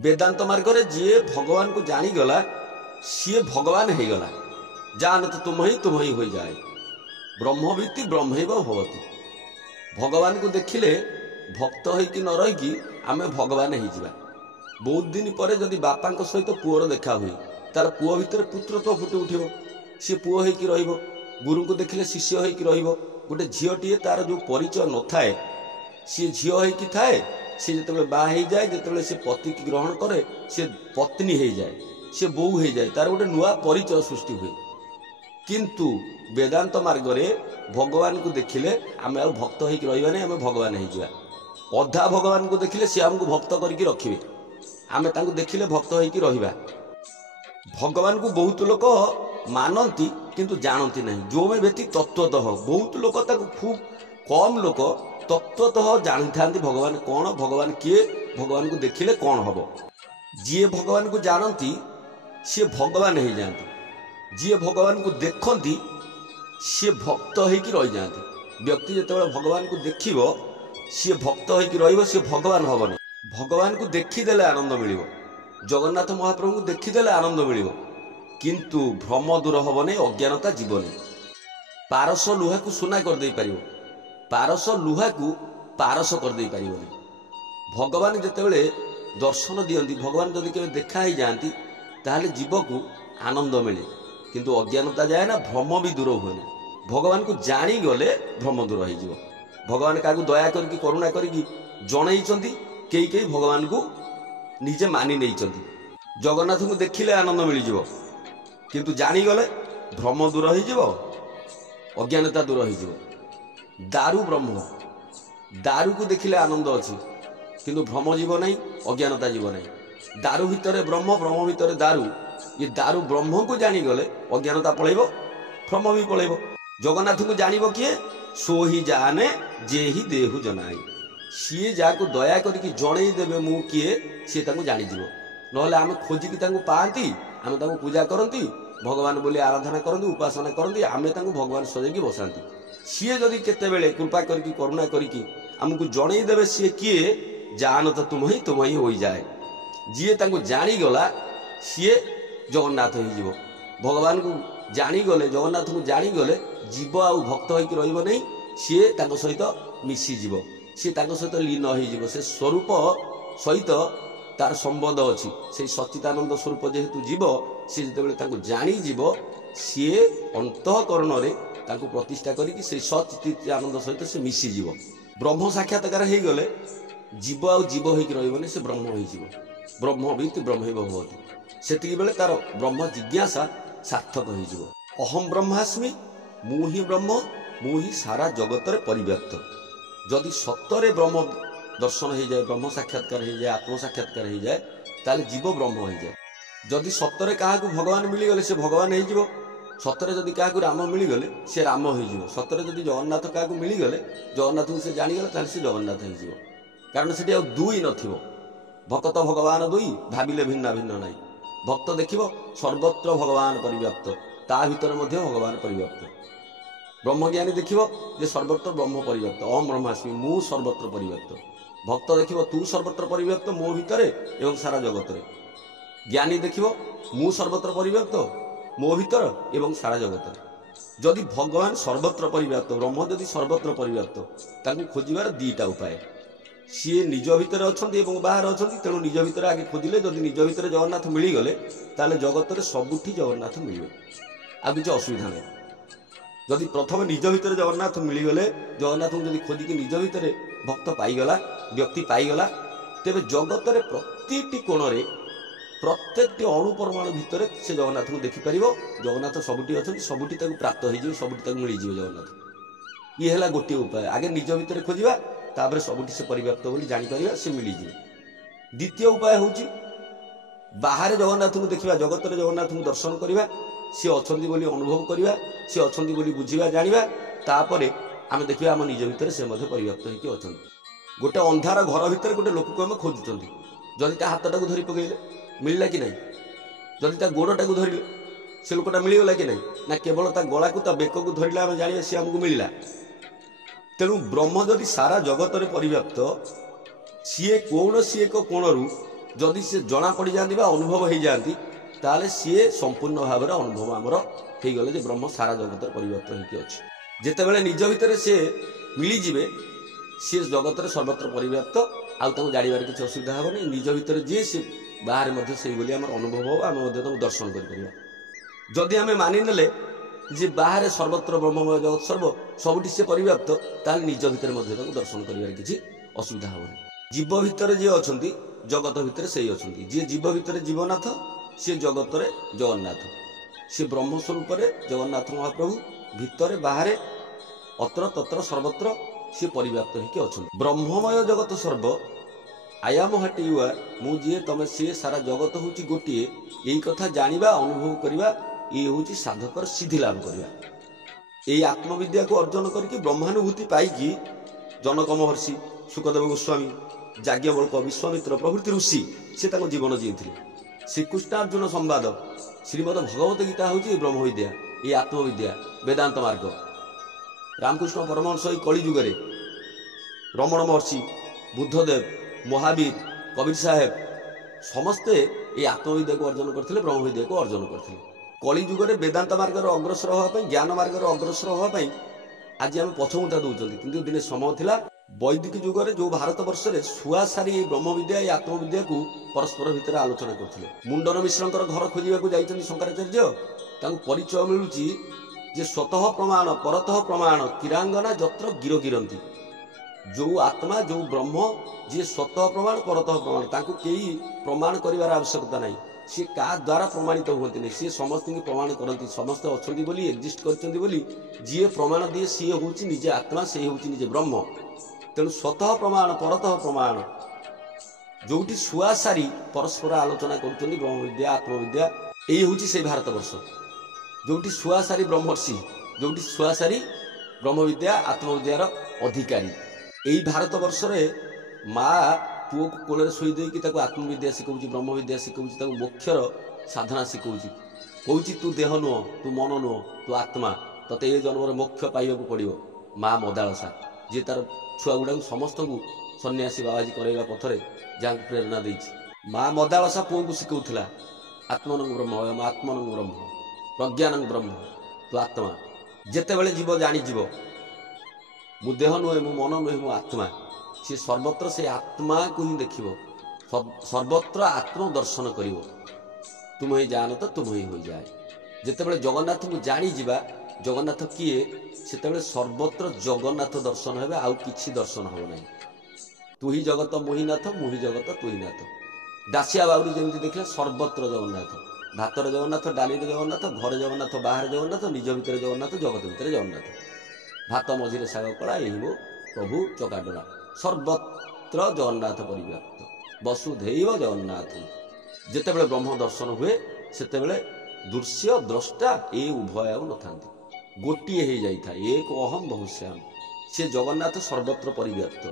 वेदांत मार्ग रे जी भगवान को जानीगला सी भगवान हो गला। जानत तुम ही हो जाए ब्रह्मवीति ब्रह्मैव भवति। भगवान को देखिले भक्त होइकी न रहीकि आमे भगवान हो। बहुत दिन पर जदि बापा सहित पुओर देखा हुए तार पुओ भितर पुत्रत्व फुटी उठिब। सी पुओ होइकी रहिब। गुरु को देखिले शिष्य होइकी रहिब। गोटे झीटीए तार जो परिचय न थाए सी झील होइकी थाए। सी जिते बाहा हो जाए जिते से पति की ग्रहण करे सी पत्नी हो जाए सी बोऊ हो जाए तार गोटे नुआ परिचय सृष्टि हुए। किंतु वेदांत मार्ग रे भगवान को देखिले आमे आउ भक्त होइकी रहिबा नहीं, आमे भगवान हो जा। अधा भगवान को देखिले सी हमको भक्त करके रखिबे, आमे तांको देखिले भक्त होइकी रहिबा। भगवान को बहुत लोक मानती किंतु जानती नहीं। जो में व्यक्ति तत्वतः बहुत लोक ताको खूब कम लोक तत्वतः जानी था भगवान कौन, भगवान किए, भगवान को देखिले कौन हम। जी भगवान को जानती सी भगवान हो जाती। जी भगवान को देखती सी भक्त होइकी रही जाती। व्यक्ति जिते भगवान को देखिबो सी भक्त होइकी रहिबो, सी भगवान हबनी। भगवान को देखीदेले आनंद मिलिबो। जगन्नाथ महाप्रभु को देखीदेले आनंद मिलिबो, किंतु भ्रम दूर हबनी, अज्ञानता जीवनी। पारस लुहा को सुना कर दे पारिबो, पारस लुहा को पारस कर दे पारिबोनी। भगवान जितेबाला दर्शन दियंती, भगवान जदि केबे देखा ही जाती ताहले जीव को आनंद मिले, किंतु अज्ञानता जाए ना, भ्रम भी दूर हुए। भगवान को जानी गले भ्रम दूर हो। भगवान क्या दया करके करुणा करके जनईचंती, कई कई भगवान को निजे मानि नहीं। जगन्नाथ को देखिले आनंद मिल जाव, किंतु जानीगले भ्रम दूर हो, अज्ञानता दूर हो। दारू ब्रह्म, दारू को देखिले आनंद अच्छी किंतु भ्रम जीव नहीं, अज्ञानता जीव नहीं। दारू भितर ब्रह्म, ब्रह्म भितर दारू। ये दारू ब्रह्म को जानीगले अज्ञानता पलैब, भ्रम भी पलैब। जगन्नाथ को जानिब किए, सो ही जाने जे ही देहु जनाई। सी जहाँ दया करके जड़े देवे मु किए सी जानीज। ना आम खोजिकी पाती, आम पूजा करती, भगवान बोली आराधना करती, उपासना करती, आम भगवान सजेकी बसाती। सी जदि केतेबेले कृपा करके करुणा करके आमको जड़े देवे सी किए, जानत तुम ही हो जाए। जी जानीगला सी जगन्नाथ हो। भगवान को जानीगले, जगन्नाथ को जानीगले जीव आउ भक्त होइकी रहिबो नहीं, सी सहित मिशीज, सी सहित लीन हो। से स्वरूप सहित तार संबंध अच्छी। से सच्चिदानंद स्वरूप जेहेतु जीव, सी जिते जानीज सी अंतःकरण में प्रतिष्ठा करके सच्चिदानंद सहित से मिशीज। ब्रह्म साक्षात्कार हो गले जीव आउ जीव होइकी रहिबोनी, से ब्रह्म हो। ब्रह्मवीति ब्रह्मैव भवति। सेतिकी बेले तार ब्रह्म जिज्ञासा सार्थक हो। अहम ब्रह्मास्मि, मु ही ब्रह्म, मु ही सारा जगत परिव्याप्त। जदि सत्तरे ब्रह्म दर्शन हो जाए, ब्रह्म साक्षात्कार हो जाए, आत्म साक्षात्कार हो जाए, ताले जीव ब्रह्म हो जाए। जदि सत्तरे क्या भगवान मिलगले से भगवान हो। सत्तरे जदि क्या राम मिलगले से राम हो। सत्तरे जदि जगन्नाथ क्या मिलगले, जगन्नाथ को से जानीगले ताले से जगन्नाथ हो। कारण से दुई न भक्त भगवान दुई भाविले भिन्ना भिन्न नाई। भक्त देखिब सर्वत्र भगवान परिव्याप्त, ता भितर मध्य भगवान परिव्याप्त। ब्रह्मज्ञानी देखिब जे सर्वत्र ब्रह्म परिव्याप्त, अहम ब्रह्मास्मि, मु सर्वत्र परिव्याप्त। भक्त देखिब तू सर्वत्र परिव्याप्त मो भितर एवं सारा जगत रे। ज्ञानी देखिब मु सर्वत्र परिव्याप्त मो भितर एवं सारा जगत रे। जदि भगवान सर्वत्र परिव्याप्त, ब्रह्म जदि सर्वत्र परिव्याप्त, ताकू खोजिबार दीटा उपाय। सी निज भितर अच्छा बाहर अच्छा, तेणु निज भितर आगे खोजिले, जदि निज भितर जगन्नाथ मिलगले ताले जगत रे सबुठी जगन्नाथ मिले, आ किसी असुविधा नहीं। जदि प्रथम निज भितर जगन्नाथ मिलगले, जगन्नाथ को जदि खोजिकी निज भितर भक्त पाईगला, व्यक्ति पाईगला, तेरे जगत रे प्रति कोण रे प्रत्येक अणु परमाणु भितर से जगन्नाथ को देखिपर। जगन्नाथ सबुठी अच्छा, सबुठी प्राप्त हो, सबुठी मिल जगन्नाथ। ये है गोटे उपाय। आगे निज भितर खोजा, तापर सबुठी से परिव्याप्त बोली जानीपर से मिल जाए। द्वितीय उपाय हूँ बाहर जगन्नाथ को देखा, जगत रे जगन्नाथ को दर्शन करवा, सी अच्छा बोली अनुभव करवा, सी अच्छा बोली बुझा जाना, तापर आम देखा आम निज भितर से परिव्याप्त होकर अच्छा। गोटे अंधार घर भितर गोटे लोक को आम खोजुं, जदि ता हाथ टाक धरी पकड़े मिलला कि नहीं, जदि ता गोड़टा को धरले से लोकटा मिलगला कि नहीं, ना केवल ता गला को ता बेक को धरले आम जाना सी आमको मिलला। तेणु ब्रह्म जदि सारा जगत रे परिव्याप्त, सी कौन सी एक कोणरू जदि सी जना पड़ जाती अनुभव हो जाती ताले सीए संपूर्ण भाव में अनुभव आमर हो गले जे ब्रह्म सारा जगत परिवर्तन होती अच्छे जितेबाला निज भितर सी मिलीजे सी जगत सर्वत्र परिव्याप्त आउ जाड़बार किसी असुविधा हेनी निज भितर जी सी बाहर से आम अनुभव हो आम दर्शन करी आम मानिने जे बाहर सर्वत्र ब्रह्ममय जगत सर्व सबुठी से परिव्याप्त ताल निज भितर दर्शन कर किसी असुविधा हेनी जीव भितर जी अच्छा जगत भितर से अच्छा जी जीव भितर जीवनाथ सी जगत जगन्नाथ सी ब्रह्मस्वरूप जगन्नाथ महाप्रभु भितर बाहर अत्र तत्र सर्वत्र सी परिव्याप्त होकर अच्छा ब्रह्ममय जगत सर्व I am what you are मुझे तुम सी सारा जगत हूँ गोटे यही कथा जाना अनुभव करवा ये हूँ साधकर सिद्धि लाभ करवा यही आत्मविद्या को अर्जन करके ब्रह्मानुभूति पाई जनक महर्षि सुखदेव गोस्वामी याज्ञवल्क्य विश्वामित्र प्रभृति ऋषि से जीवन जीते श्रीकृष्णार्जुन संवाद श्रीमद भगवत गीता हूँ ब्रह्म विद्या ये आत्मविद्या वेदांत मार्ग रामकृष्ण परमहंस कलिजुगे रमण महर्षि बुद्धदेव महावीर कबीर साहेब समस्ते ये आत्मविद्या को अर्जन करते ब्रह्म विद्या को अर्जन करते कलिजुगे वेदांत मार्ग अग्रसर होगापी ज्ञान मार्ग अग्रसर होगापी आज आम पछमुता दौरान किंतु दिने समय थिला वैदिक जुगरे जो भारत वर्ष में शुआ सारी ब्रह्म विद्या आत्मविद्या को परस्पर भितर आलोचना करते मुंडन मिश्र घर खोजा जाइछन्ति शंकराचार्य परिचय मिलूँ जे स्वतः प्रमाण परतः प्रमाण किरांगना जत्र गिर गिरंती जो आत्मा जो ब्रह्म जी स्वतः प्रमाण परतः प्रमाण ताकू कई प्रमाण करिवार आवश्यकता नहीं सी का द्वारा प्रमाणित होती नहीं सी समस्त प्रमाण करती समस्त अच्छा एक्जिस्ट करछन्ति जी प्रमाण दिए सी हूँ निजे आत्मा से हूँ निजे ब्रह्म तेणु स्वतः प्रमाण परतः प्रमाण जोटी शुआ सारी परस्पर आलोचना करुँच ब्रह्म विद्या आत्मविद्या यही हूँ से भारत वर्ष जोटी शुआ सारी ब्रह्मर्षि जोटी शुआ सारी ब्रह्म विद्या आत्मविद्यार अधिकारी यही भारत वर्ष में माँ पुओ को कोल शोई आत्मविद्या शिखा ब्रह्म विद्या शिखा मोक्षर साधना शिखा कौच तू देह नुह तू मन नुह तू आत्मा तते ये जन्म मोक्ष पाइबा पड़ो माँ मदालसा जी तार छुआ गुड़ा समस्त को सन्यासी बाबाजी करवा पथरे जहाँ प्रेरणा देती माँ मदालसा पुओ को शिखा आत्मन ब्रह्म आत्मन ब्रह्म प्रज्ञान ब्रह्म तू आत्मा जिते बड़े जीव जानीज मु देह नुहे मो मन नुहे मो आत्मा सी सर्वत्र से आत्मा को ही देख सर्वत्र आत्म दर्शन कर तुम ही जान तो तुम ही हो जाए जिते बड़े जगन्नाथ को जानी जा जगन्नाथ किए से सर्वत्र जगन्नाथ दर्शन हे आउ किछि दर्शन हो ना तू ही जगत मोहिनाथ मुही जगत तू ही नाथ दासिया बाबू जमी देखला सर्वत्र जगन्नाथ भातर जगन्नाथ डाली जगन्नाथ घर जगन्नाथ बाहर जगन्नाथ निज भितर जगन्नाथ जगत भितर जगन्नाथ भात मझिरे शाग कला यही वो प्रभु चकाडोला सर्वत्र जगन्नाथ परिव्याप्त वसुधैव जगन्नाथ जिते बड़े ब्रह्म दर्शन हुए सेते बड़े दृश्य द्रष्टा ए उभय आउ न था गोटे हो जाए एक अहम बहुश्याम से जगन्नाथ सर्वत्र परिव्याप्त।